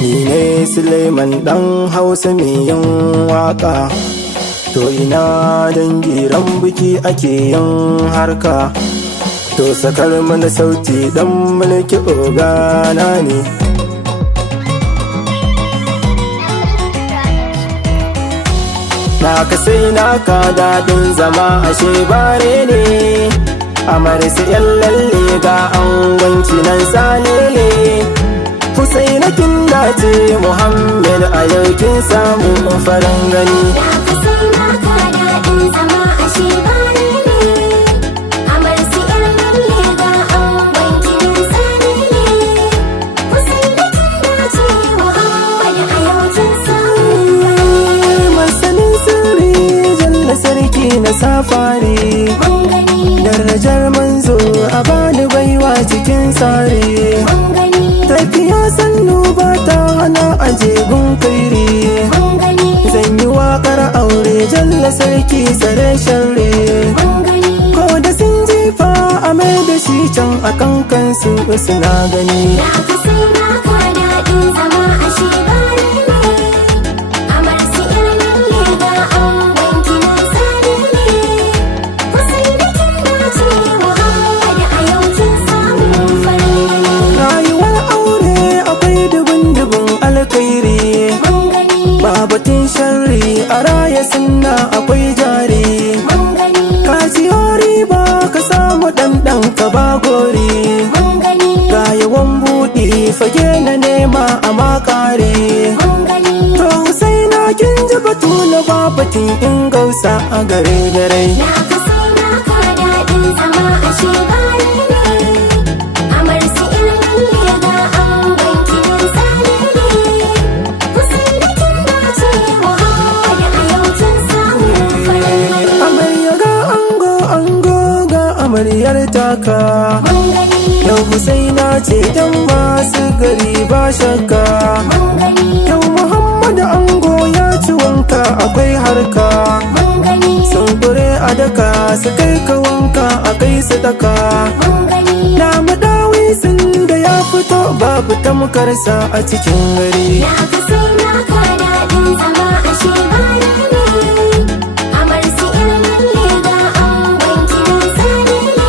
Ni ne Suleiman ɗan Hausa mai yin waka. To ina dangi ran biki ake yin harka. To sakar mana sauti dan mulki ogana ne. Naka sai naka daɗin zama ashe bare ne. Amarsu yan lalle ga angwanci nan salele. Husaina kin dace Muhammad a yau kin samu farin gani. Naka sai naka daɗin zama ashe bare ne. Amarsu yan lalle ga angwanci nan salele. Husaina kin dace Muhammad a yau kin samu. Masanin sirri jalla sarki na safari. Darajar manzo a bani baiwa cikin tsari. Tafiya sannu ba ta hana ajegun kairi. Zan yi waƙar aure jalla sarki tsare sharri. Ko da sun jefa a mai da shi can a kansu suna gani. Naka sai naka daɗin zama ashe bare ne. Amarsu yan lalle ga angwanki nan salele. Husaina kin dace Muhammad a yau kin samu farin gani. Rayuwar aure akwai dubun alkhairi. Ba batun sharri a raya sunna akwai jari. Ka ciyo riba ka samu ɗanɗan ka ba gori. Ga yawan buɗi fage na nema a makare. To Husaina kin ji batu na babatin in gausa a gare. Naka sai naka daɗin zama ashe bare ne. Amarsu yan lalle ga angwanki nan salele. Husaina kin dace Muhammad a yau kin samu farin gani. Amarya ga ango ga amaryar taka. Yau Husaina ce dan masu gari ba shakka. Yau Muhammadu ango ya ci wanka akwai harka. Sun kure a daka su kai ka wanka a kai su daka. Na madawi sun da ya fito babu tamkarsa a cikin gari. Naka sai naka daɗin zama ashe bare ne. Amarsu yan lalle ga angwanki nan salele.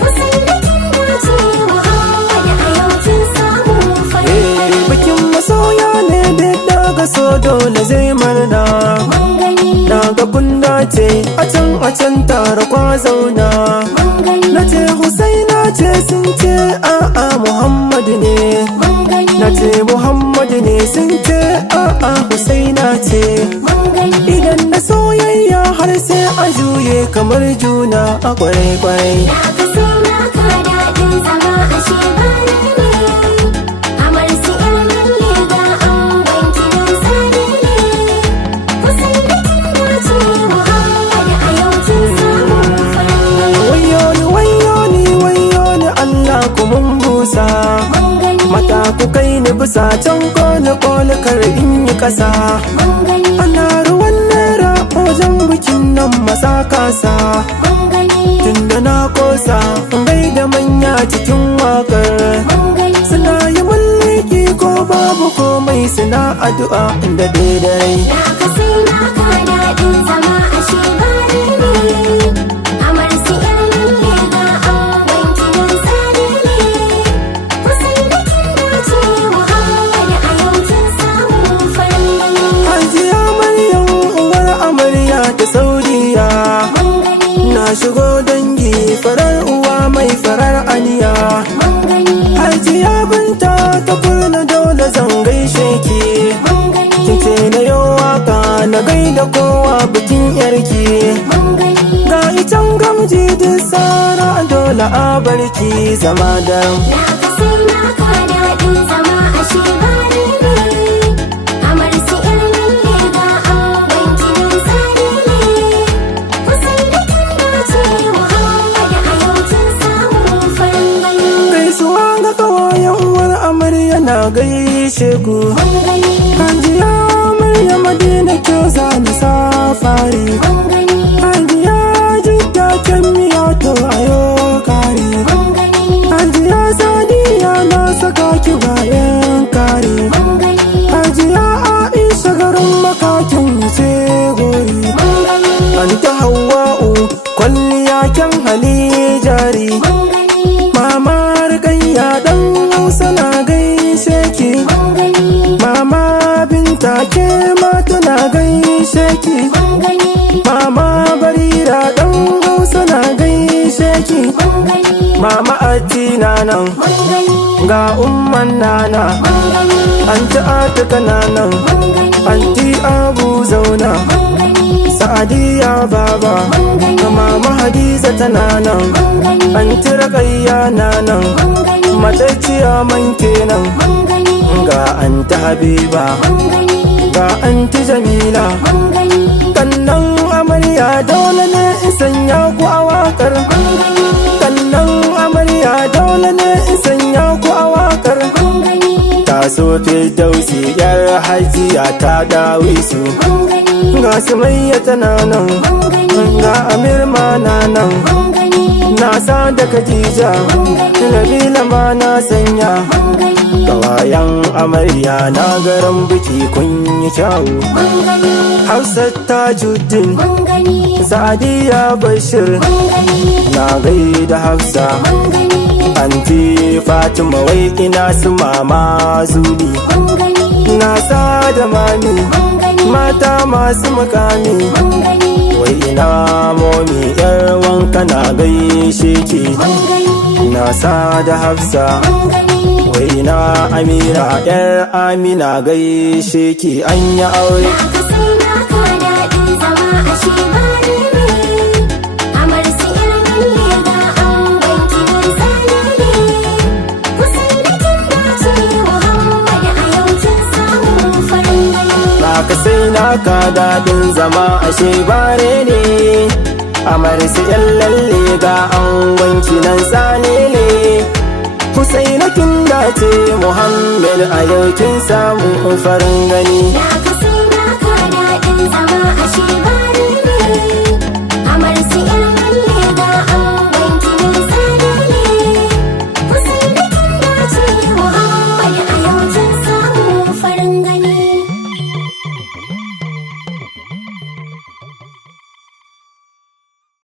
Husaina kin dace Muhammad a yau kin samu farin gani. Bikin masoya ne da daga so dole zai murna. Daga kun dace a can tara kwa zauna. Na ce Husaina ce sun ce a'a Muhammadu ne. Na ce Muhammadu ne sun ce a'a Husaina ce. Idan na soyayya har sai a juye kamar juna a kwarai. Naka sai naka daɗin zama ashe bare ne. Amarsu yan lalle ga angwanki nan salele. Husaina kin dace Muhammad a yau kin samu farin gani. Wayo ni Allah ku mun busa. Mata ku kai ni bisa can koli kar in yi kasa. Ana ruwan naira wajen bikin nan masa kasa. Tunda na kosa in gaida manya cikin wakar. Suna yi mulki ko babu komai suna addu'a inda daidai. Naka sai naka daɗin zama ashe bare ne. Amarsu yan lalle ga angwanki nan salele. Husaina kin dace Muhammad a yau kin samu farin gani. Hajiya Maryam uwar amarya ta Saudiya. Na shigo dangi farar uwa mai farar aniya. Hajiya binta ta kurna dole zan gaishe ki. Kin ce na yau waka na gaida kowa bikin yarki. Ga itan gamji duk sara dole a barki zama daram. Naka sai naka daɗin zama ashe bare ne. Amarsu yan lalle ga angwanki nan salele. Husaina kin dace Muhammad a yau kin samu farin gani. Gaisuwa ga kawayen uwar amarya na gaishe ku. Hajiya Maryam Madina kyau za ni safari. Hajiya Jidda kyan miya to ayo kare. Hajiya Sadiya na saka ki bayan kare. Hawwa'u kwalliya kyan hali jari. mun gani, Mama Rukayya dan Hausa na gaishe ki. mun gani, Mama Binta ke ma tana gaishe ki. mun gani, Mama Barira dan Hausa na gaishe ki. mun gani, Mama Atina nan mun gani, ga umman nana. mun gani, Anti Atika nan, mun gani, Anti Abu zauna. mun gani, Sa'adiya baba, mun gani, Mama Hadiza tana nan. mun gani, Anti Rukayya na nan, mun gani, matacciya man kenan. mun gani, Ga Anti Habiba, mun gani, ga Anti Jamila. mun gani, Kannan amarya dole ne in sanya ku a wakar. mun gani, Kannan amarya dole ne in sanya ku a wakar. mun gani, Taso Firdausi yar Hajiya ta dawisu. mun gani, Ga Sumayya tana nan, mun gani, ga Amir ma na nan. mun gani, Na sa da Khadija, Nabila ma na sanya. mun gani, Kawayan amarya na garin biki kun yi kyawu. mun gani, Hafsat Tajuddin, mun gani, Sa'adiya Bashir, mun gani, na gaida Hafsa. mun gani, Anti Fatima wai ina su mama Zuli. mun gani, Na sa da mami, mun gani, mata masu mukami. mun gani, Wai ina momi yar wanka na gaishe ki. mun gani, Na sa da Hafsa, mun gani, wai ina Amira yar Amina gaishe ki. An yi aure. na ka sai na ka daɗin zama a shebari ne, amar su irin lega an wanki nan zane ne, kusan da kin dace Muhammad a yau kin samu farin gani. Naka sai naka daɗin zama ashe bare ne. Amarsu yan lalle ga an wanki nan tsane ne. Husaina kin dace Muhammad a yau kin samu farin gani. Na ka sai na ka daɗin zama a shebari